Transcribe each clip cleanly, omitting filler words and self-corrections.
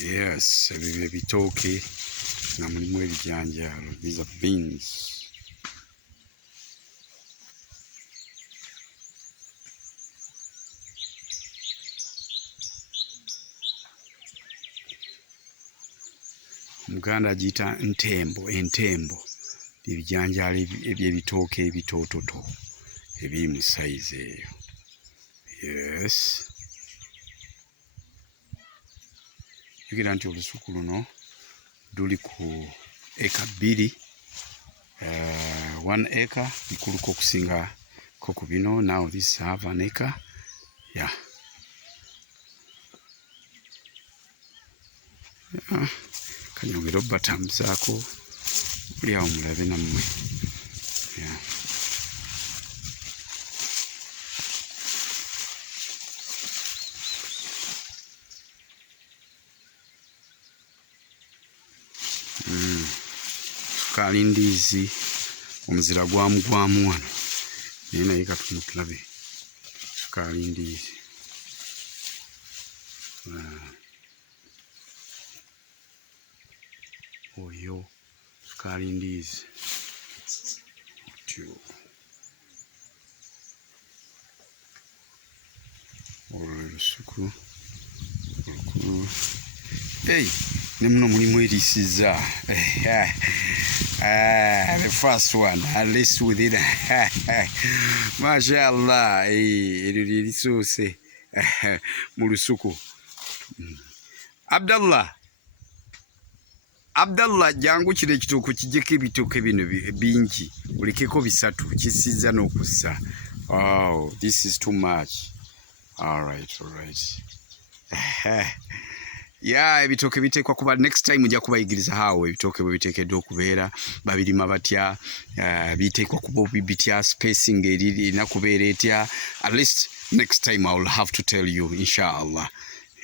Yes, ebyo ebitooke nga mulimu ebijanjaalo. These are beans. Omuganda agiyita entembo. Ebijanjaalo eby'ebitooke ebitoototo ebiri mu sayizi eyo. Yes. Jjukira nti olusuku luno luli ku eka 2. 1 acre likuluko okusingako ku bino. Now this have an acre. Yeah. Kanyongera obbatambuzaako buli awo mulabe nammwe. Yeah. Sukaali ndiizi omuzira gwamugwamu wano naye naye katuno tulabe sukaali ndiizi. Oyo sukaali ndiizi otyo. Olwo lusuku olukulu. Ne muno mulimu erisiza. The first one, at least with it. Mashallah. Eryo lye lisoose mu lusuku. Abdallah, jangu kino ekitooke kijjeko ebitooke bino bingi. Olekeko 3 kisiza n'okussa. Oh, this is too much. All right. Yeah, ebitooke biteekwa kuba next time nja kubayigiriza hawo ebitooke bwe biteekeddwa okubeera, babirima batya, biteekwa kuba bitya, spacing erina kubeera etya. At least next time I will have to tell you, inshallah.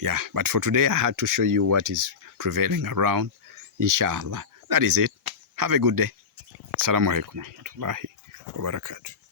Yeah, but for today I had to show you what is prevailing around, inshallah. That is it. Have a good day. Assalamu alaikum warahmatullahi wabarakatuh.